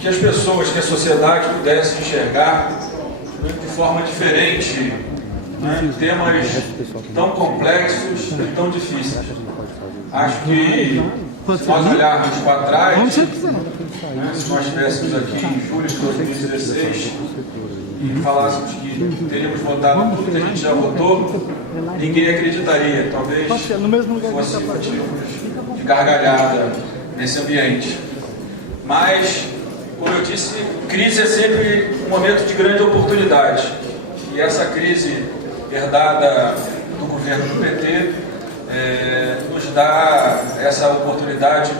que as pessoas, que a sociedade pudesse enxergar, né, de forma diferente, né, temas tão complexos e tão difíceis. Acho que, se nós olharmos para trás, né, se nós estivéssemos aqui em julho de 2016 e falássemos que teríamos votado tudo que a gente já votou, ninguém acreditaria. Talvez fosse motivos de gargalhada nesse ambiente. Mas, como eu disse, crise é sempre um momento de grande oportunidade. E essa crise herdada do governo do PT nos dá essa oportunidade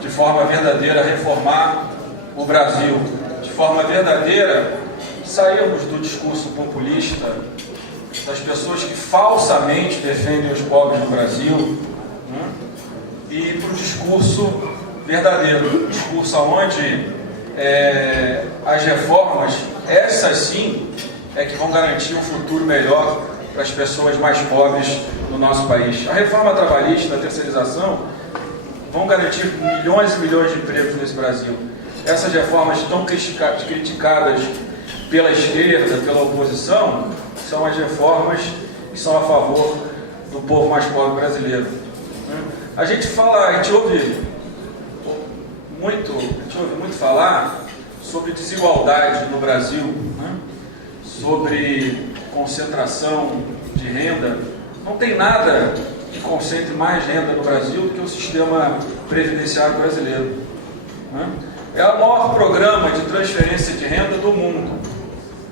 de forma verdadeira, reformar o Brasil. De forma verdadeira, sairmos do discurso populista das pessoas que falsamente defendem os pobres no Brasil, né, e para o discurso verdadeiro, discurso onde as reformas, essas sim, que vão garantir um futuro melhor para as pessoas mais pobres no nosso país. A reforma trabalhista, a terceirização, vão garantir milhões e milhões de empregos nesse Brasil. Essas reformas tão criticadas pela esquerda, pela oposição, são as reformas que são a favor do povo mais pobre brasileiro. A gente ouve muito falar sobre desigualdade no Brasil, né? Sobre concentração de renda. Não tem nada que concentre mais renda no Brasil do que o sistema previdenciário brasileiro, né? É o maior programa de transferência de renda do mundo.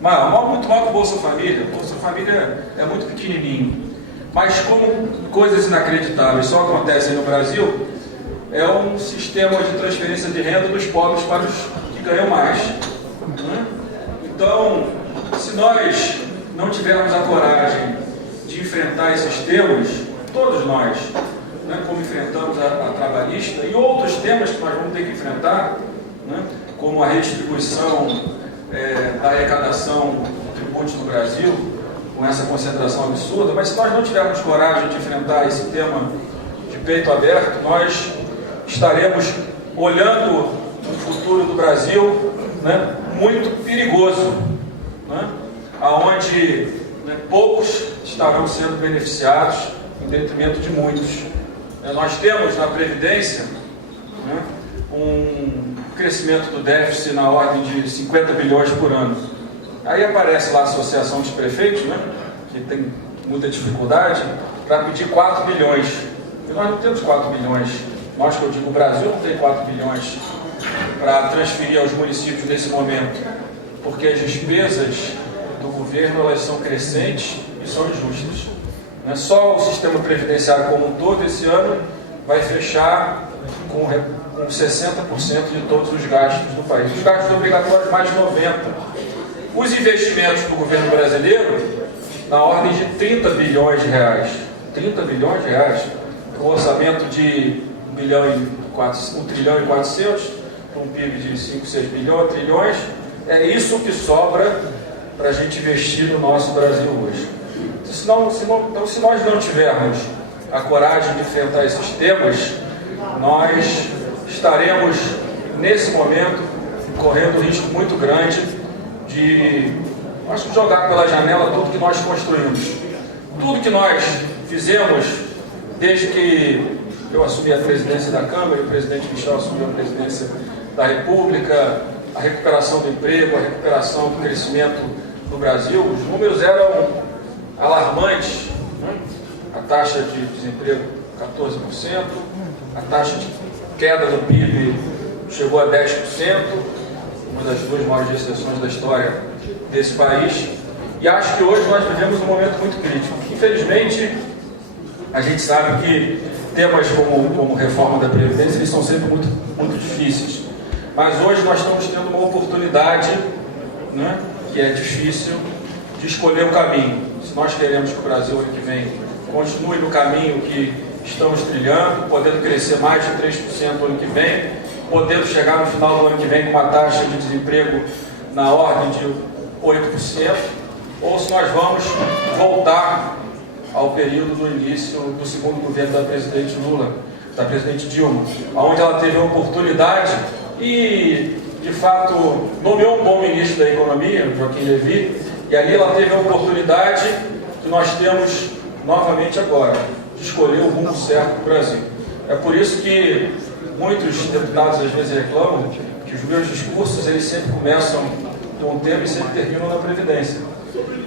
Muito maior que o Bolsa Família. O Bolsa Família é muito pequenininho. Mas como coisas inacreditáveis só acontecem no Brasil, é um sistema de transferência de renda dos pobres para os que ganham mais, né? Então, se nós não tivermos a coragem de enfrentar esses temas, todos nós, né, como enfrentamos a trabalhista e outros temas que nós vamos ter que enfrentar, né, como a redistribuição da arrecadação de tributos no Brasil, com essa concentração absurda, mas se nós não tivermos coragem de enfrentar esse tema de peito aberto, nós estaremos olhando um futuro do Brasil, né, muito perigoso, né, onde, né, poucos estarão sendo beneficiados em detrimento de muitos. Nós temos na Previdência, né, um crescimento do déficit na ordem de 50 bilhões por ano. Aí aparece lá a Associação dos Prefeitos, né, que tem muita dificuldade, para pedir 4 bilhões. E nós não temos 4 bilhões. Nós, que eu digo, o Brasil não tem 4 bilhões para transferir aos municípios nesse momento, porque as despesas do governo, elas são crescentes e são injustas. Só o sistema previdenciário como um todo, esse ano, vai fechar com 60% de todos os gastos do país. Os gastos obrigatórios, mais de 90%. Os investimentos do governo brasileiro, na ordem de 30 bilhões de reais. 30 bilhões de reais. Com um orçamento de 1 trilhão e 400, um PIB de 5, 6 trilhões. É isso que sobra para a gente investir no nosso Brasil hoje. Então, se nós não tivermos a coragem de enfrentar esses temas, nós estaremos, nesse momento, correndo um risco muito grande de, acho que, jogar pela janela tudo que nós construímos. Tudo que nós fizemos desde que eu assumi a presidência da Câmara e o presidente Michel assumiu a presidência da República, a recuperação do emprego, a recuperação do crescimento no Brasil, os números eram alarmantes, né? A taxa de desemprego 14%, a taxa de queda do PIB chegou a 10%, uma das duas maiores recessões da história desse país, e acho que hoje nós vivemos um momento muito crítico. Infelizmente, a gente sabe que temas como reforma da Previdência, eles são sempre muito, muito difíceis, mas hoje nós estamos tendo uma oportunidade, né, que é difícil, de escolher o caminho. Se nós queremos que o Brasil, ano que vem, continue no caminho que estamos trilhando, podendo crescer mais de 3% no ano que vem, podendo chegar no final do ano que vem com uma taxa de desemprego na ordem de 8%, ou se nós vamos voltar ao período do início do segundo governo da presidente Lula, da presidente Dilma, onde ela teve a oportunidade e de fato, nomeou um bom ministro da Economia, Joaquim Levy, e ali ela teve a oportunidade que nós temos novamente agora, de escolher o rumo certo para o Brasil. É por isso que muitos deputados às vezes reclamam que os meus discursos eles sempre começam com um tema e sempre terminam na Previdência.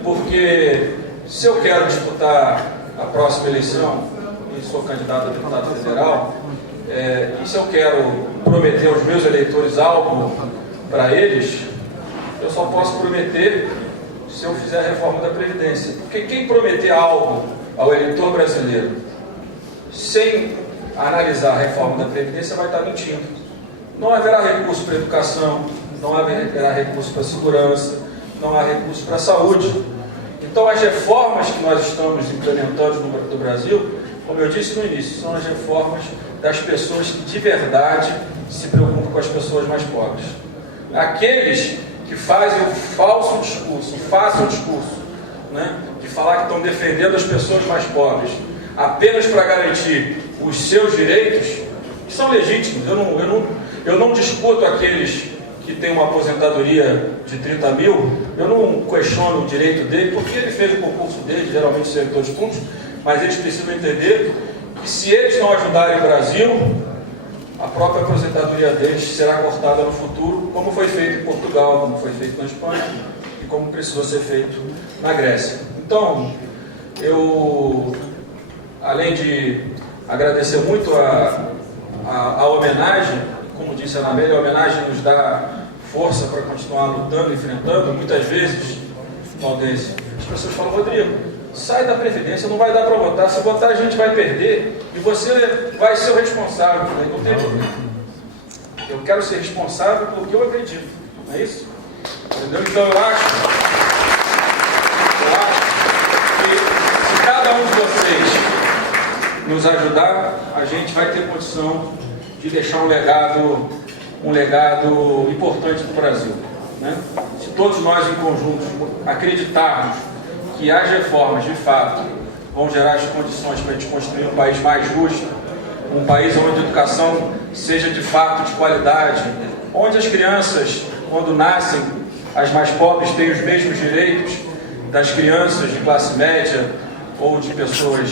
Porque se eu quero disputar a próxima eleição, e sou candidato a deputado federal, e se eu quero prometer aos meus eleitores algo para eles, eu só posso prometer se eu fizer a reforma da Previdência. Porque quem prometer algo ao eleitor brasileiro sem analisar a reforma da Previdência vai estar mentindo. Não haverá recurso para a educação, não haverá recurso para a segurança, não há recurso para a saúde. Então, as reformas que nós estamos implementando no Brasil, como eu disse no início, são as reformas das pessoas que de verdade se preocupam com as pessoas mais pobres. Aqueles que fazem o falso discurso, o fácil discurso, né, de falar que estão defendendo as pessoas mais pobres apenas para garantir os seus direitos, que são legítimos. Eu não discuto aqueles que têm uma aposentadoria de 30 mil, eu não questiono o direito dele, porque ele fez o concurso dele, geralmente servidores públicos, mas eles precisam entender que se eles não ajudarem o Brasil, a própria aposentadoria deles será cortada no futuro, como foi feito em Portugal, como foi feito na Espanha e como precisou ser feito na Grécia. Então, eu, além de agradecer muito a homenagem, como disse a Anabelle, a homenagem nos dá força para continuar lutando, enfrentando. Muitas vezes, Valdense, as pessoas falam: Rodrigo, sai da Previdência, não vai dar para votar. Se votar, a gente vai perder e você vai ser o responsável. Não tem problema. Eu quero ser responsável porque eu acredito. Não é isso? Entendeu? Então eu acho que se cada um de vocês nos ajudar, a gente vai ter condição de deixar um legado importante para o Brasil. Né? Se todos nós em conjunto acreditarmos que as reformas, de fato, vão gerar as condições para a gente construir um país mais justo, um país onde a educação seja de fato de qualidade, onde as crianças, quando nascem, as mais pobres, têm os mesmos direitos das crianças de classe média ou de pessoas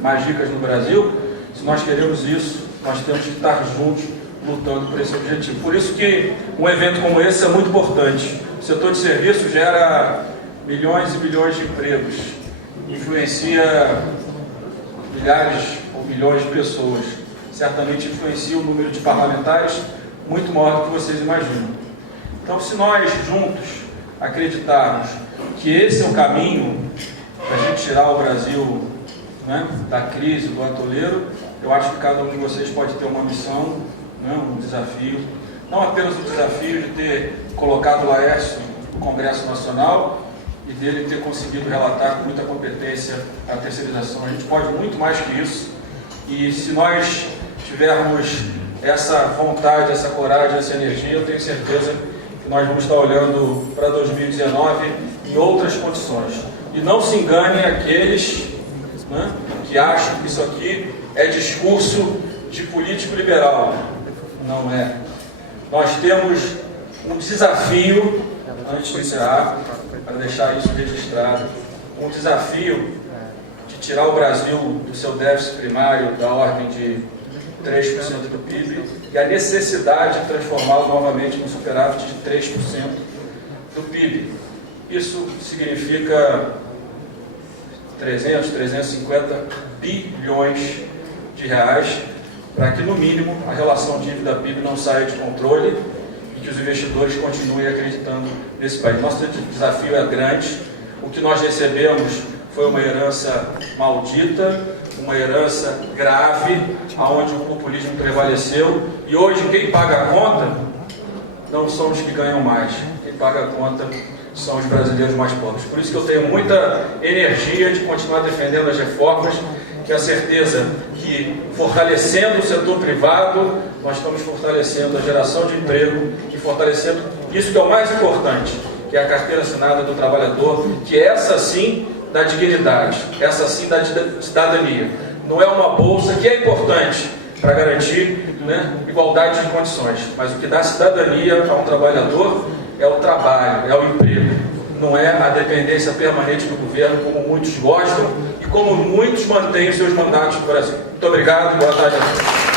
mais ricas no Brasil. Se nós queremos isso, nós temos que estar juntos lutando por esse objetivo. Por isso que um evento como esse é muito importante. O setor de serviço gera milhões e milhões de empregos, influencia milhares ou milhões de pessoas, certamente influencia o número de parlamentares muito maior do que vocês imaginam. Então, se nós juntos acreditarmos que esse é o caminho para a gente tirar o Brasil, né, da crise, do atoleiro, eu acho que cada um de vocês pode ter uma missão, né, um desafio, não apenas o desafio de ter colocado o Laércio no Congresso Nacional e dele ter conseguido relatar com muita competência a terceirização. A gente pode muito mais que isso, e se nós tivermos essa vontade, essa coragem, essa energia, eu tenho certeza que nós vamos estar olhando para 2019 em outras condições. E não se enganem aqueles, né, que acham que isso aqui é discurso de político liberal. Não é. Nós temos um desafio, antes de encerrar, para deixar isso registrado, um desafio de tirar o Brasil do seu déficit primário da ordem de 3% do PIB e a necessidade de transformá-lo novamente num superávit de 3% do PIB. Isso significa 300, 350 bilhões de reais para que, no mínimo, a relação dívida-PIB não saia de controle e que os investidores continuem acreditando nesse país. Nosso desafio é grande. O que nós recebemos foi uma herança maldita, uma herança grave, onde o populismo prevaleceu, e hoje quem paga a conta não são os que ganham mais, quem paga a conta são os brasileiros mais pobres. Por isso que eu tenho muita energia de continuar defendendo as reformas, que é a certeza que, fortalecendo o setor privado, nós estamos fortalecendo a geração de emprego e fortalecendo isso que é o mais importante, que é a carteira assinada do trabalhador, que é essa sim da dignidade, essa sim da cidadania. Não é uma bolsa que é importante para garantir né, igualdade de condições, mas o que dá cidadania a um trabalhador é o trabalho, é o emprego, não é a dependência permanente do governo, como muitos gostam e como muitos mantêm os seus mandatos no Brasil. Muito obrigado, boa tarde a todos.